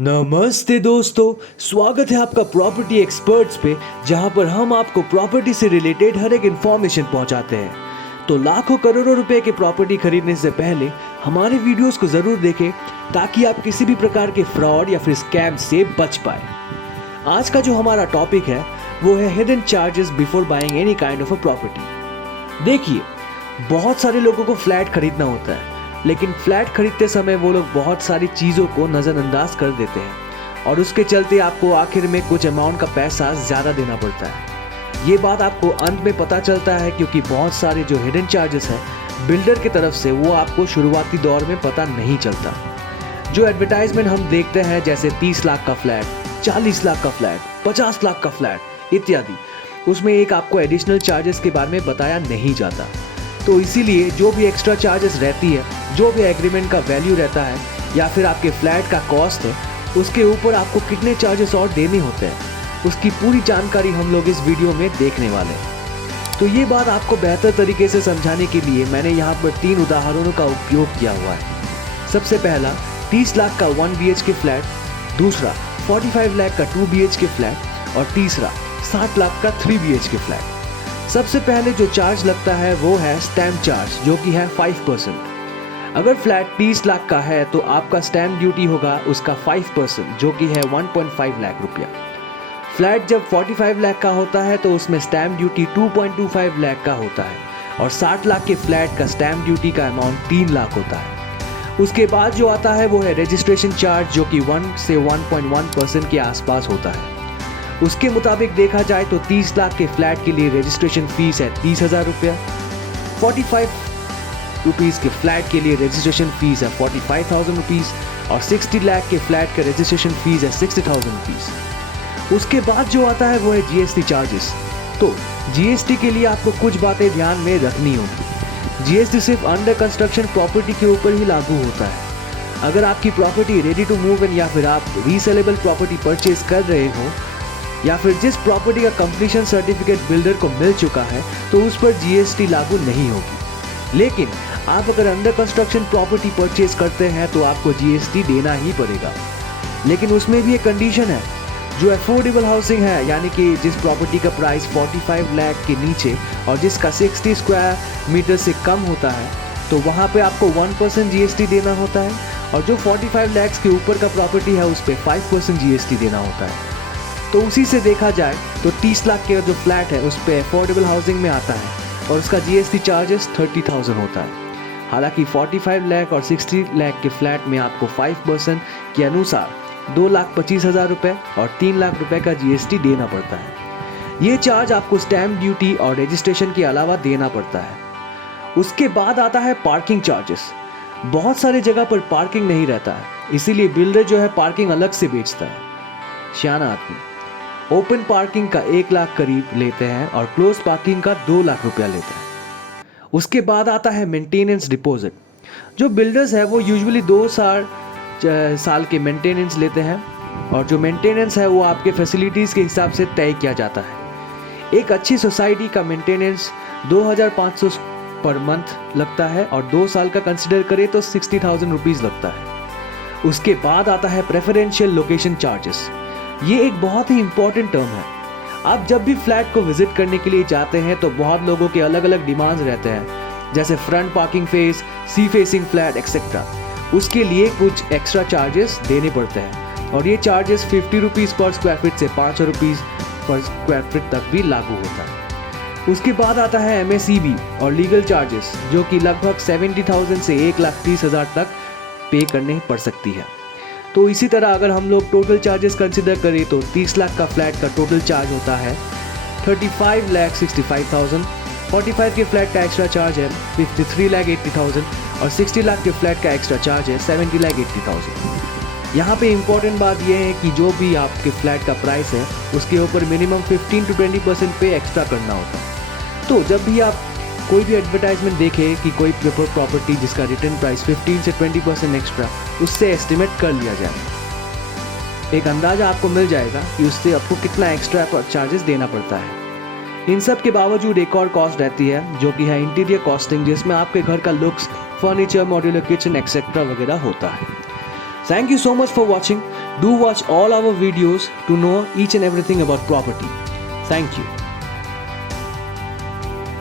नमस्ते दोस्तों, स्वागत है आपका प्रॉपर्टी एक्सपर्ट्स पे, जहां पर हम आपको प्रॉपर्टी से रिलेटेड हर एक इंफॉर्मेशन पहुंचाते हैं। तो लाखों करोड़ों रुपए की प्रॉपर्टी खरीदने से पहले हमारे वीडियोस को जरूर देखें ताकि आप किसी भी प्रकार के फ्रॉड या फिर स्कैम से बच पाए। आज का जो हमारा टॉपिक है वो है hidden charges before buying any kind of a property. देखिए, बहुत सारे लोगों को फ्लैट खरीदना होता है, लेकिन फ्लैट खरीदते समय वो लोग बहुत सारी चीज़ों को नज़रअंदाज कर देते हैं और उसके चलते आपको आखिर में कुछ अमाउंट का पैसा ज़्यादा देना पड़ता है। ये बात आपको अंत में पता चलता है क्योंकि बहुत सारे जो हिडन चार्जेस हैं बिल्डर की तरफ से, वो आपको शुरुआती दौर में पता नहीं चलता। जो एडवर्टाइजमेंट हम देखते हैं जैसे 30 लाख का फ्लैट, 40 लाख का फ्लैट, 50 लाख का फ्लैट इत्यादि, उसमें एक आपको एडिशनल चार्जेस के बारे में बताया नहीं जाता। तो इसीलिए जो भी एक्स्ट्रा चार्जेस रहती है, जो भी एग्रीमेंट का वैल्यू रहता है या फिर आपके फ्लैट का कॉस्ट है, उसके ऊपर आपको कितने चार्जेस और देने होते हैं, उसकी पूरी जानकारी हम लोग इस वीडियो में देखने वाले हैं। तो ये बात आपको बेहतर तरीके से समझाने के लिए मैंने यहाँ पर 3 उदाहरणों का उपयोग किया हुआ है। सबसे पहला 30 लाख का 1 BHK फ्लैट, दूसरा 45 लाख का 2 BHK फ्लैट और तीसरा 60 लाख का 3 BHK फ्लैट। सबसे पहले जो चार्ज लगता है वो है स्टैम्प चार्ज, जो कि है 5%। अगर फ्लैट 30 लाख का है तो आपका स्टैम्प ड्यूटी होगा उसका 5%, जो कि है 1.5 लाख रुपया। फ्लैट जब 45 लाख का होता है तो उसमें स्टैम्प ड्यूटी 2.25 लाख का होता है और 60 लाख के फ्लैट का स्टैम्प ड्यूटी का अमाउंट 3 लाख होता है। उसके बाद जो आता है वो है रजिस्ट्रेशन चार्ज, जो कि 1 से 1.1% के आसपास होता है। उसके मुताबिक देखा जाए तो 30 लाख के फ्लैट के लिए रजिस्ट्रेशन फीस है 30,000 रुपया, 45 रुपीज़ के फ्लैट के लिए रजिस्ट्रेशन फीस है 45,000 रुपीज़ और 60 लाख के फ्लैट का रजिस्ट्रेशन फीस है 60,000 रुपीज़। उसके बाद जो आता है वो है GST चार्जेस। तो GST के लिए आपको कुछ बातें ध्यान में रखनी होगी। GST सिर्फ अंडर कंस्ट्रक्शन प्रॉपर्टी के ऊपर ही लागू होता है। अगर आपकी property ready to move in या फिर आप रीसेलेबल प्रॉपर्टी परचेज कर रहे हो या फिर जिस प्रॉपर्टी का कंप्लीशन सर्टिफिकेट बिल्डर को मिल चुका है तो उस पर GST लागू नहीं होगी। लेकिन आप अगर अंडर कंस्ट्रक्शन प्रॉपर्टी परचेज करते हैं तो आपको GST देना ही पड़ेगा। लेकिन उसमें भी एक कंडीशन है, जो अफोर्डेबल हाउसिंग है, यानी कि जिस प्रॉपर्टी का प्राइस 45 लाख के नीचे और जिसका 60 स्क्वायर मीटर से कम होता है, तो वहाँ पे आपको 1% GST देना होता है और जो 45 लाख के ऊपर का प्रॉपर्टी है उस पर 5% GST देना होता है। तो उसी से देखा जाए तो 30 लाख के जो फ्लैट है उस पर अफोर्डेबल हाउसिंग में आता है और उसका GST चार्जेस 30,000 होता है। हालांकि 45 लाख और 60 लाख के फ्लैट में आपको 5% के अनुसार 2,25,000 रुपये और 3 लाख रुपए का GST देना पड़ता है। ये चार्ज आपको स्टैम्प ड्यूटी और रजिस्ट्रेशन के अलावा देना पड़ता है। उसके बाद आता है पार्किंग चार्जेस। बहुत सारी जगह पर पार्किंग नहीं रहता है, इसीलिए बिल्डर जो है पार्किंग अलग से बेचता है। सियाना आदमी ओपन पार्किंग का 1 लाख करीब लेते हैं और क्लोज पार्किंग का 2 लाख रुपया लेते हैं। उसके बाद आता है मेंटेनेंस डिपॉजिट। जो बिल्डर्स है वो यूजुअली 2 साल के मेंटेनेंस लेते हैं और जो मेंटेनेंस है वो आपके फैसिलिटीज़ के हिसाब से तय किया जाता है। एक अच्छी सोसाइटी का मेंटेनेंस 2,500 पर मंथ लगता है और 2 साल का कंसिडर करें तो 60,000 रुपीज़ लगता है। उसके बाद आता है प्रेफरेंशियल लोकेशन चार्जेस। ये एक बहुत ही इंपॉर्टेंट टर्म है। आप जब भी फ्लैट को विजिट करने के लिए जाते हैं तो बहुत लोगों के अलग अलग डिमांड्स रहते हैं, जैसे front parking face, sea facing flat etcetera. उसके लिए कुछ एक्स्ट्रा चार्जेस देने पड़ते हैं और ये चार्जेस 50 रुपीज़ पर स्क्वायर फीट से 500 रुपीज़ पर स्क्वायर फीट तक भी लागू होता है। उसके बाद आता है MACB और लीगल चार्जेस, जो कि लगभग 70,000 से 1,30,000 तक पे करने पड़ सकती है। तो इसी तरह अगर हम लोग टोटल चार्जेस कंसिडर करें तो 30 लाख का फ्लैट का टोटल चार्ज होता है 35,65,000, 45 के फ्लैट का एक्स्ट्रा चार्ज है 53,80,000 और 60 लाख के फ्लैट का एक्स्ट्रा चार्ज है 70,80,000। यहाँ पे इम्पोर्टेंट बात यह है कि जो भी आपके फ्लैट का प्राइस है उसके ऊपर मिनिमम 15 to 20% पे एक्स्ट्रा करना होता है। तो जब भी आप कोई भी एडवर्टाइजमेंट देखे कि कोई प्रेफर्ड प्रॉपर्टी जिसका रिटर्न प्राइस 15 से 20% एक्स्ट्रा, उससे एस्टिमेट कर लिया जाए। एक अंदाजा आपको मिल जाएगा कि उससे आपको कितना एक्स्ट्रा चार्जेस देना पड़ता है। इन सब के बावजूद एक और कॉस्ट रहती है जो कि है इंटीरियर कॉस्टिंग, जिसमें आपके घर का looks, furniture, modular kitchen etcetera वगैरह होता है। Thank you so much for watching. Do watch all our videos to know each and everything about property. Thank you.